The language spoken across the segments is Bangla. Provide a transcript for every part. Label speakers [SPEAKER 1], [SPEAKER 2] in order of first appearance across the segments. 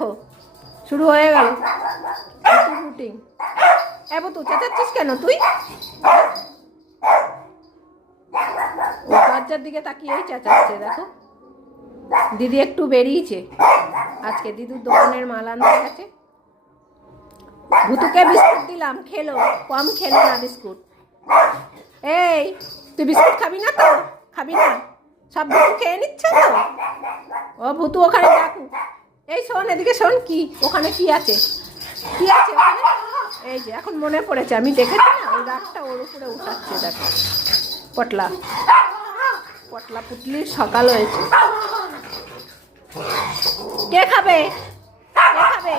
[SPEAKER 1] দেখো, শুরু হয়ে গেল। রুটিন এব তুই চেঁচাচ্ছিস কেন তুই? দরজার দিকে তাকিয়েই চেঁচাচ্ছে, দেখো। দিদি একটু বেরিয়েছে। আজকে দিদুর দোকানের মাল আনতে গেছে। ভুতুকে বিস্কুট দিলাম, খেলো। কম খেলো না বিস্কুট। এই, তুই বিস্কুট খাবি না তো? খাবি না? সব ভুতু খেয়ে নিচ্ছে তো? ও ভুতু, ওখানে ডাকু। এই শোন, এদিকে শোন কি, ওখানে কি আছে? কি আছে এই যে, এখন মনে পড়েছে, আমি দেখেছি না, ওই রাগটা ওর উপরে উঠাচ্ছে, দেখো। পটলা। পটলা পুটলির সকাল হয়েছে। কে খাবে? কে খাবে?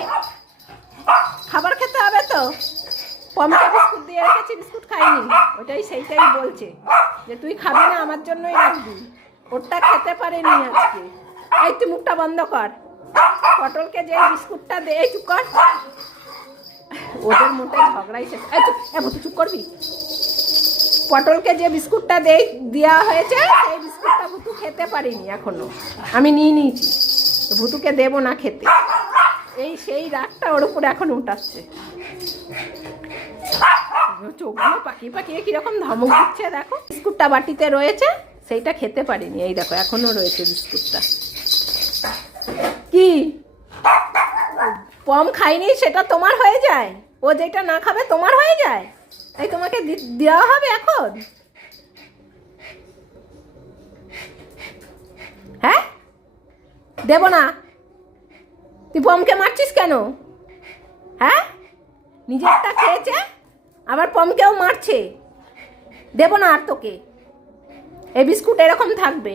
[SPEAKER 1] খাবার খেতে হবে তো? পমকে বিস্কুট দিয়ে রেখেছি, বিস্কুট খাইনি। ওটাই সেইটাই বলছে, যে তুই খাবি না, আমার জন্যই রাখবি। ওরটা খেতে পারেনি আজকে। এই তুই মুখটা বন্ধ কর। পটলকে যে বিস্কুটটা দে চুপ কর। ওদের মোটে ঝগড়াই শেষ। এই চুপ করবি? পটলকে যে বিস্কুটটা দে দেওয়া হয়েছে, সেই বিস্কুটটা ভুতু খেতে পারিনি এখনও। আমি নিয়ে নিয়েছি। ভুতুকে দেবো না খেতে। এই সেই রাগটা ওর উপরে এখন উঠাচ্ছে। চোখগুলো পাকিয়ে পাকিয়ে কীরকম ধমক দিচ্ছে, দেখো। বিস্কুটটা বাটিতে রয়েছে, সেইটা খেতে পারিনি। এই দেখো, এখনও রয়েছে বিস্কুটটা। কি? পম খাইনি, সেটা তোমার হয়ে যায়। ও যেটা না খাবে, তোমার হয়ে যায়। তাই তোমাকে দেওয়া হবে এখন? হ্যাঁ? দেব না। তুই পমকে মারছিস কেন? হ্যাঁ? নিজেরটা খেয়েছে, আবার পমকেও মারছে। দেব না আর তোকে। এই বিস্কুট এরকম থাকবে।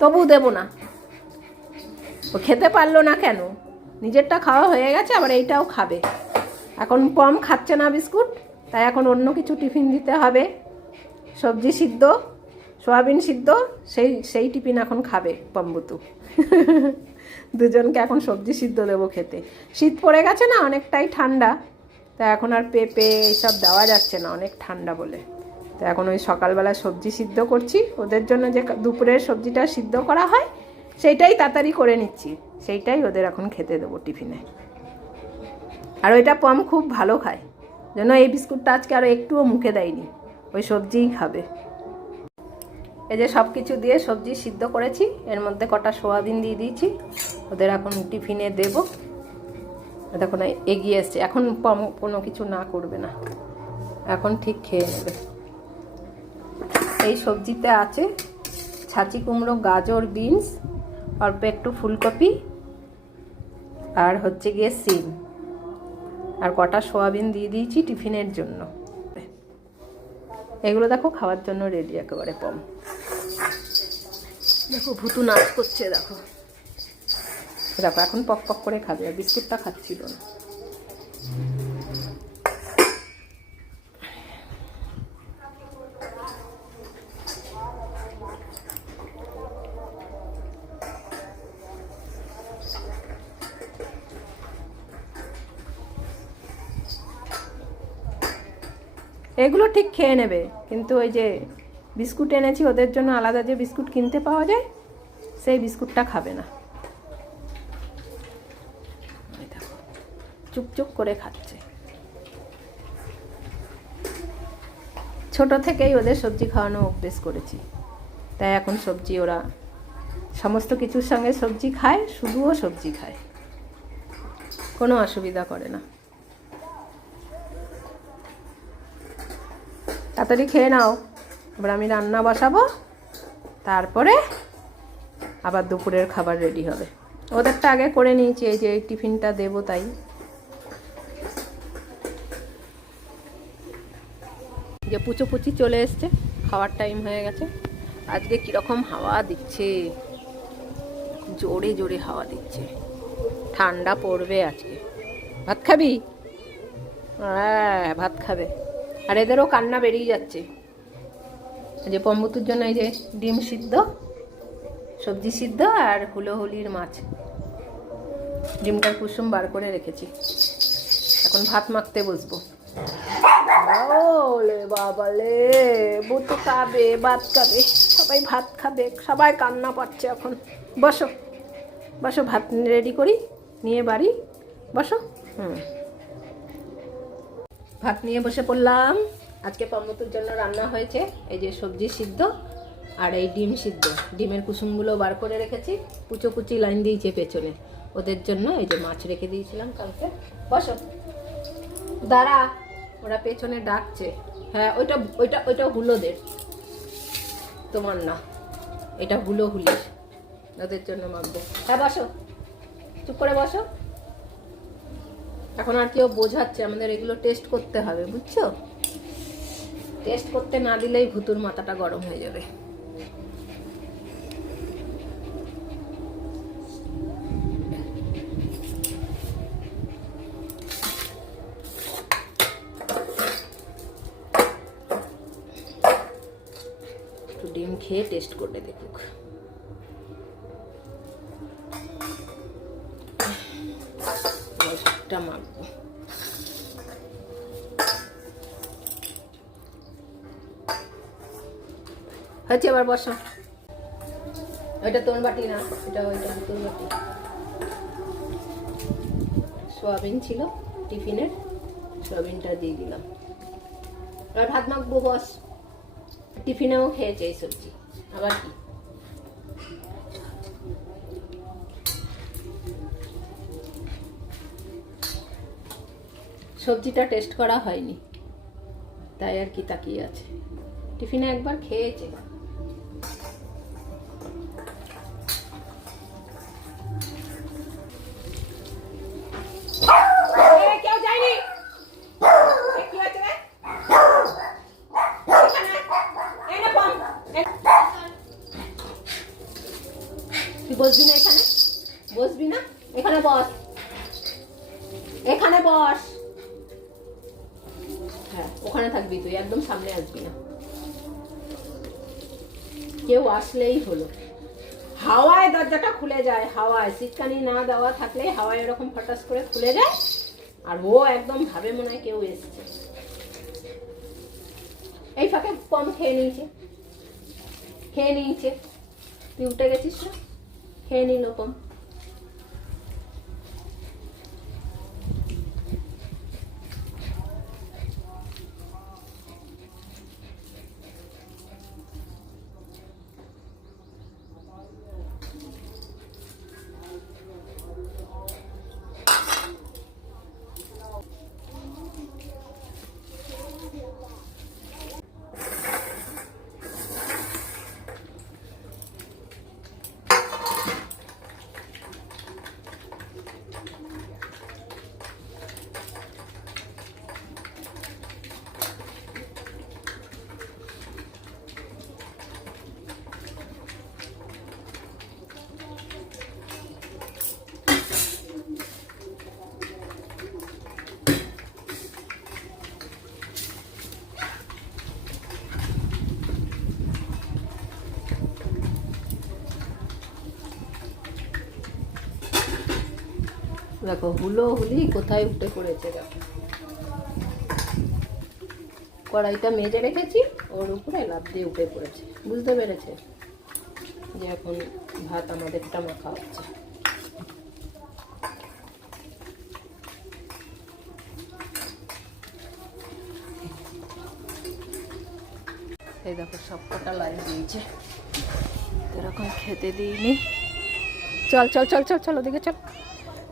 [SPEAKER 1] তবু দেব না। ও খেতে পারল না কেন? নিজেরটা খাওয়া হয়ে গেছে, আবার এইটাও খাবে। এখন কম খাচ্ছে না বিস্কুট, তাই এখন অন্য কিছু টিফিন দিতে হবে। সবজি সিদ্ধ, সোয়াবিন সিদ্ধ, সেই সেই টিফিন এখন খাবে পম্বুতু। দুজনকে এখন সবজি সিদ্ধ দেবো খেতে। শীত পড়ে গেছে না, অনেকটাই ঠান্ডা। তা এখন আর পেঁপে এইসব দেওয়া যাচ্ছে না, অনেক ঠান্ডা বলে। তো এখন ওই সকালবেলা সবজি সিদ্ধ করছি। ওদের জন্য যে দুপুরের সবজিটা সিদ্ধ করা হয় সেইটাই তাড়াতাড়ি করে নিচ্ছি। সেইটাই ওদের এখন খেতে দেবো টিফিনে। আর ওইটা পম খুব ভালো খায়। যেন এই বিস্কুটটা আজকে আরও একটুও মুখে দেয়নি। ওই সবজিই খাবে। এই যে সব কিছু দিয়ে সবজি সিদ্ধ করেছি। এর মধ্যে কটা সোয়াবিন দিয়ে দিয়েছি। ওদের এখন টিফিনে দেব। দেখো না, এগিয়ে এসছে। এখন পম কোনো কিছু না করবে না। এখন ঠিক খেয়ে নেবে। এই সবজিতে আছে ছাঁচি কুমড়ো, গাজর, বিনস অল্প একটু ফুলকপি আর হচ্ছে গিয়ে সিম। আর কটা সোয়াবিন দিয়ে দিয়েছি টিফিনের জন্য। এগুলো দেখো খাওয়ার জন্য রেডি একেবারে পম দেখো ভুতু নাচ করছে দেখো। দেখো এখন পক পক করে খাবে আর বিস্কুটটা খাচ্ছিল না। এগুলো ঠিক খেয়ে নেবে। কিন্তু ওই যে বিস্কুট এনেছি, ওদের জন্য আলাদা যে বিস্কুট কিনতে পাওয়া যায়, সেই বিস্কুটটা খাবে না। চুপচুপ করে খাচ্ছে। ছোট থেকেই ওদের সবজি খাওয়ানো অভ্যেস করেছি। তাই এখন সবজি ওরা সমস্ত কিছুর সঙ্গে সবজি খায়, শুধুও সবজি খায়। কোনো অসুবিধা করে না। তাড়াতাড়ি খেয়ে নাও। এবার আমি রান্না বসাবো। তারপরে আবার দুপুরের খাবার রেডি হবে। ওদেরটা আগে করে নিয়েছি, এই যে এই টিফিনটা দেবো তাই। যে পুচো পুচি চলে এসছে, খাওয়ার টাইম হয়ে গেছে। আজকে কীরকম হাওয়া দিচ্ছে। জোরে জোরে হাওয়া দিচ্ছে। ঠান্ডা পড়বে আজকে। ভাত খাবি? হ্যাঁ ভাত খাবে। আর এদেরও কান্না বেরিয়ে যাচ্ছে। যে পম্বুতুর জন্য এই যে ডিম সিদ্ধ, সবজি সিদ্ধ আর হুলোহুলির মাছ। ডিমটার কুসুম বার করে রেখেছি। এখন ভাত মাখতে বসবো। ওলে বাবালে, বুতু খাবে, ভাত খাবে, সবাই ভাত খাবে, সবাই কান্না পাচ্ছে এখন। বসো বসো, ভাত রেডি করি, নিয়ে বাড়ি, বসো। হুম। ভাত নিয়ে বসে পড়লাম। আজকে পম্মতুর জন্য রান্না হয়েছে এই যে সবজি সিদ্ধ আর এই ডিম সিদ্ধ। ডিমের কুসুমগুলো বার করে রেখেছি, কুচো কুচি লাইন দিয়েছে পেছনে। ওদের জন্য এই যে মাছ রেখে দিয়েছিলাম কালকে। বসো। দাঁড়া, ওরা পেছনে ডাকছে। হ্যাঁ ওইটা ওইটা ওইটা হুলোদের। তোমার না, এটা হুলো হুলির। ওদের জন্য মাখবো। হ্যাঁ বসো। চুপ করে বসো। এখন আর কেউ বোঝাচ্ছে, আমাদের এগুলো টেস্ট করতে হবে, বুঝছ? টেস্ট করতে না দিলেই ভুতুর মাথাটা গরম হয়ে যাবে। ডিম খেয়ে টেস্ট করে দেখুক। একটা মাখবো। হচ্ছে এবার বসো। ওইটা তোর বাটি না, এটা ওইটা তোর বাটি। সোয়াবিন ছিল টিফিনের, সোয়াবিনটা দিয়ে দিলাম। এবার ভাত মাখবো, বস। টিফিনেও খেয়েছে এই সবজি। আবার কি? সবজিটা টেস্ট করা হয়নি। তাই আর কি তাকিয়ে আছে। টিফিনে একবার খেয়েছে। তুই একদম সামনে আসবি না। কেউ আসলেই হলো। হাওয়ায় দরজাটা খুলে যায়, হাওয়ায়। সিটকানি না দেওয়া থাকলে হাওয়ায় এরকম ফটাস করে খুলে যায়, আর ও একদম ভাবে মনে হয় কেউ এসছে। এই ফাঁকে কম খেয়ে নিয়েছে। খেয়ে নিয়েছে। তুই উঠে গেছিস না? খেয়ে নিল কম দেখো, হুলো হুলি কোথায় উঠে পড়েছে দেখো। কড়াইটা মেজে রেখেছি, ওর উপরে লাভ দিয়ে উঠে পড়েছে। বুঝতে পেরেছে? যে এখন ভাত আমাদেরটা মাখা হচ্ছে। এই দেখো, সব কটা লাইন দিয়েছে। এরকম খেতে দিইনি। চল চল চল চল চল, ওদিকে চল।